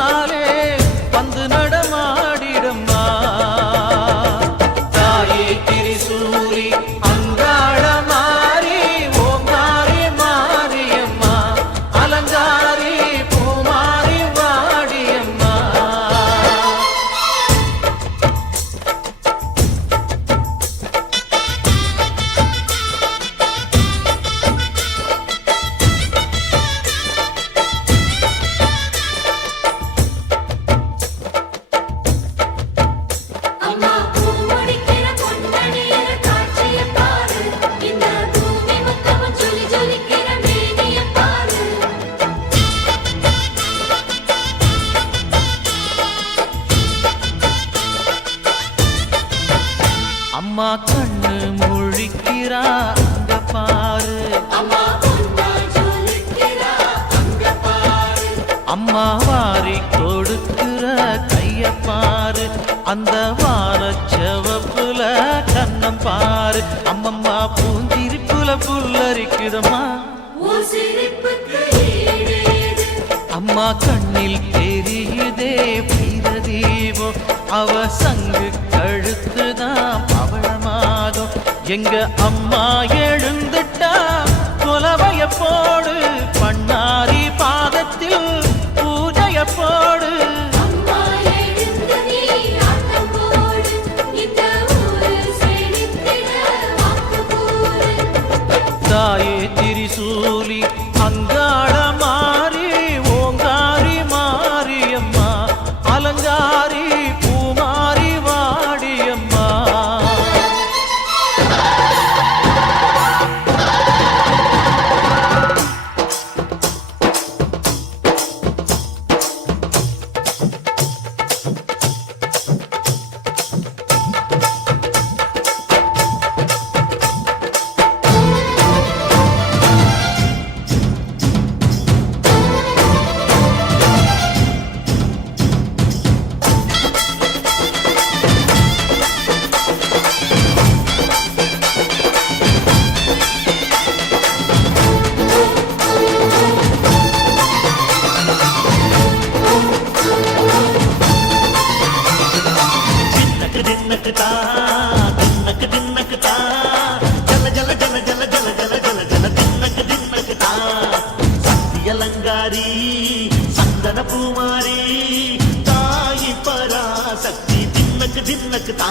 啊。அம்மா வாரி கொடுக்கிற கைய பாரு அந்த வானச்சவப்புல கண்ணம் பாரு. அம்மம்மா பூஞ்சிரிப்புல புல்லரிக்குதம்மா. அம்மா கண்ணில் தெரியுதே வீர தீபம் அவ சங்கு கழுத்துதான் பவளமாகும் எங்க அம்மா எழுந்துட்டா குலவைய போடு திரிசூலி அங்காள అలంగారి సందన పూమారి తాయి పరాశక్తి దిన్నకు దిన్నకు తా